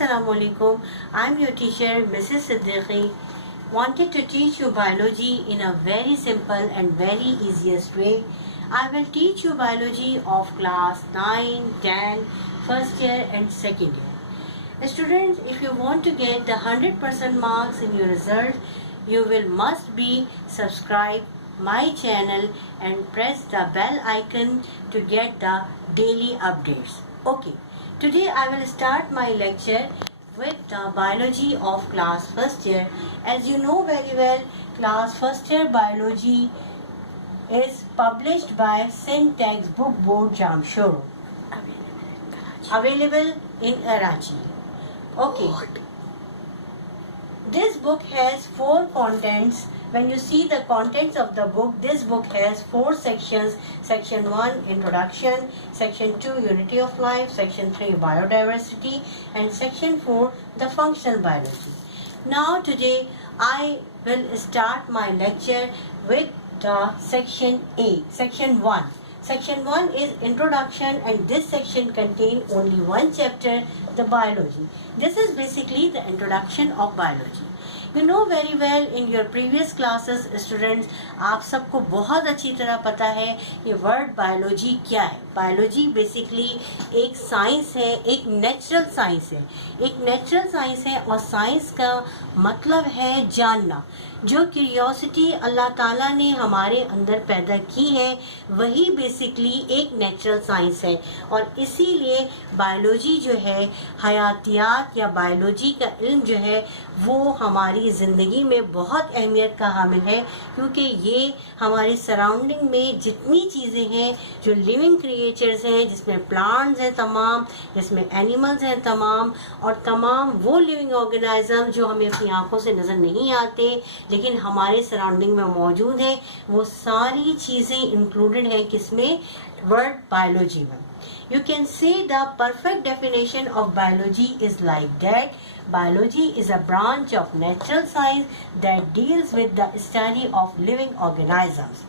Assalamu alaikum. I'm your teacher, Mrs. Siddiqui. Wanted to teach you biology in a very simple and very easiest way. I will teach you biology of class 9, 10, first year and second year. Students, if you want to get the 100% marks in your result, you will must be subscribe my channel and press the bell icon to get the daily updates. Okay, today I will start my lecture with the biology of class first year. As you know very well, class first year biology is published by Syntax Book Board Jamshoro. Available in Karachi. Okay. This book has 4 contents. When you see the contents of the book, this book has 4 sections. Section 1, Introduction. Section 2, Unity of Life. Section 3, Biodiversity. And Section 4, the Functional Biology. Now today, I will start my lecture with the Section A. Section 1. Section 1 is Introduction, and this section contains only one chapter, the Biology. This is basically the introduction of biology. You know very well in your previous classes, students, आप सबको बहुत अच्छी तरह पता है कि word biology क्या है. बायोलॉजी बेसिकली एक साइंस है, एक नेचुरल साइंस है. एक नेचुरल साइंस है और साइंस का मतलब है जानना. जो क्यूरियोसिटी अल्लाह ताला ने हमारे अंदर पैदा की है वही बेसिकली एक नेचुरल साइंस है. और इसीलिए बायोलॉजी जो है, हयातियात या बायोलॉजी का इल्म जो है, वो हमारी ज़िंदगी में बहुत अहमियत का हामिल है, क्योंकि ये हमारे सराउंडिंग में जितनी चीज़ें हैं, जो लिविंग क्रिएचर्स हैं, जिसमें प्लांट्स हैं तमाम, जिसमें एनिमल्स हैं तमाम, और तमाम वो लिविंग ऑर्गेनिज्म जो हमें अपनी आंखों से नज़र नहीं आते लेकिन हमारे सराउंडिंग में मौजूद हैं, वो सारी चीज़ें इंक्लूडेड हैं किसमें, वर्ड बायोलॉजी में. You can say the perfect definition of biology is like that. Biology is a branch of natural science that deals with the study of living organisms.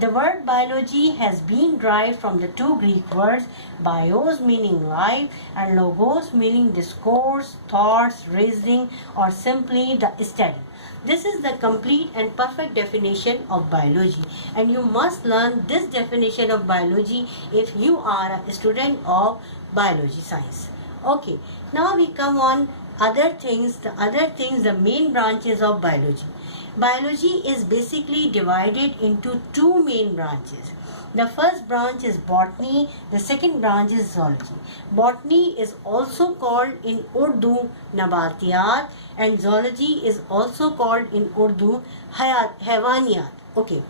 The word biology has been derived from the 2 Greek words, bios meaning life and logos meaning discourse, thoughts, reasoning, or simply the study. This is the complete and perfect definition of biology, and you must learn this definition of biology if you are a student of biology science. Okay, now we come on other things, the main branches of biology. Biology is basically divided into 2 main branches. The first branch is botany, the second branch is zoology. Botany is also called in Urdu Nabatiyat, and zoology is also called in Urdu Haywaniyat. Okay.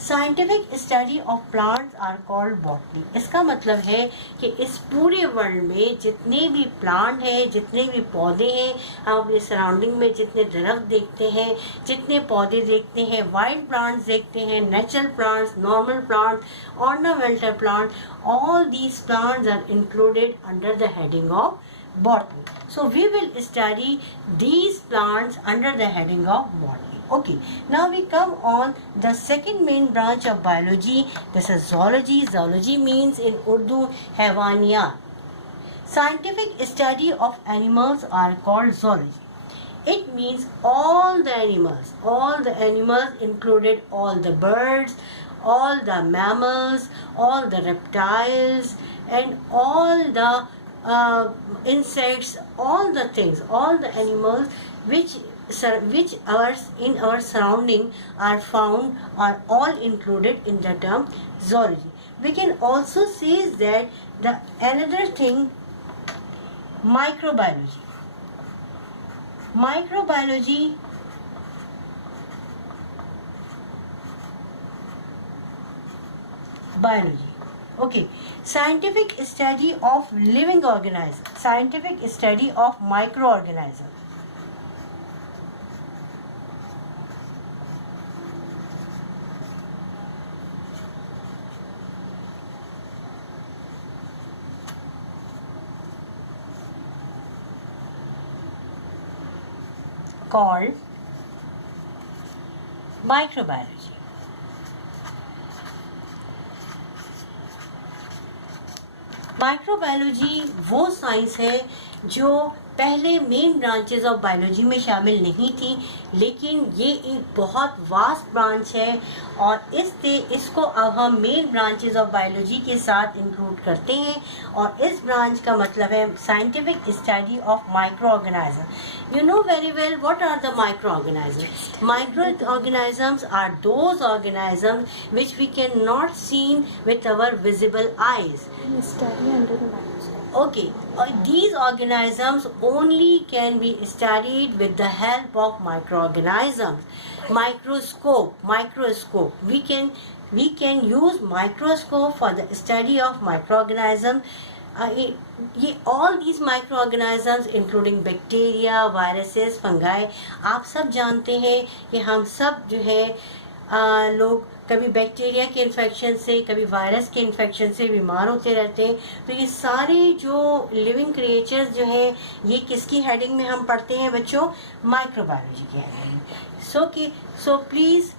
Scientific study of plants are called botany. इसका मतलब है कि इस पूरे world में जितने भी plant हैं, जितने भी पौधे हैं, हम अपने सराउंडिंग में जितने दरख्त देखते हैं, जितने पौधे देखते हैं, वाइल्ड प्लांट्स देखते हैं, natural plants, normal plant, ornamental plant, all these plants are included under the heading of botany. So we will study these plants under the heading of botany. Okay, now we come on the second main branch of biology. This is zoology. Zoology means in Urdu Haywaniyat. Scientific study of animals are called zoology. It means all the animals included all the birds, all the mammals, all the reptiles, and all the insects, all the things, all the animals which in our surrounding are found are all included in the term zoology. We can also say that the another thing, microbiology. Biology. Okay, scientific study of living organisms, scientific study of microorganisms. Called microbiology. Microbiology वो science है जो पहले main branches of biology में शामिल नहीं थी, लेकिन ये एक बहुत वास्ट ब्रांच है और इसको अब हम मेन ब्रांचेस ऑफ बायोलॉजी के साथ इंक्लूड करते हैं। और इस ब्रांच का मतलब है scientific study of microorganism. You know very well what are the microorganism. Microorganisms are those organisms which we cannot see with our visible eyes. Study under the microscope. Okay, these organisms only can be studied with the help of microorganisms. Microscope. We can use microscope for the study of microorganism. All these microorganisms including bacteria, viruses, fungi, आप सब जानते हैं कि हम सब जो है लोग कभी बैक्टीरिया के इन्फेक्शन से, कभी वायरस के इन्फेक्शन से बीमार होते रहते हैं। तो ये सारे जो लिविंग क्रिएचर्स जो हैं, ये किसकी हेडिंग में हम पढ़ते हैं बच्चों? माइक्रोबायोलॉजी की हेडिंग में। So please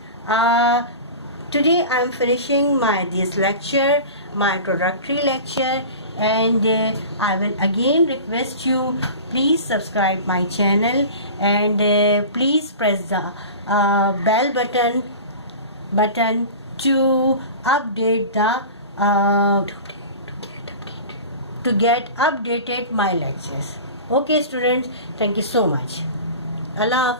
today I am finishing this lecture, my introductory lecture, and I will again request you, please subscribe my channel and please press the bell button to update to get updated my lectures. Okay students, thank you so much. Allah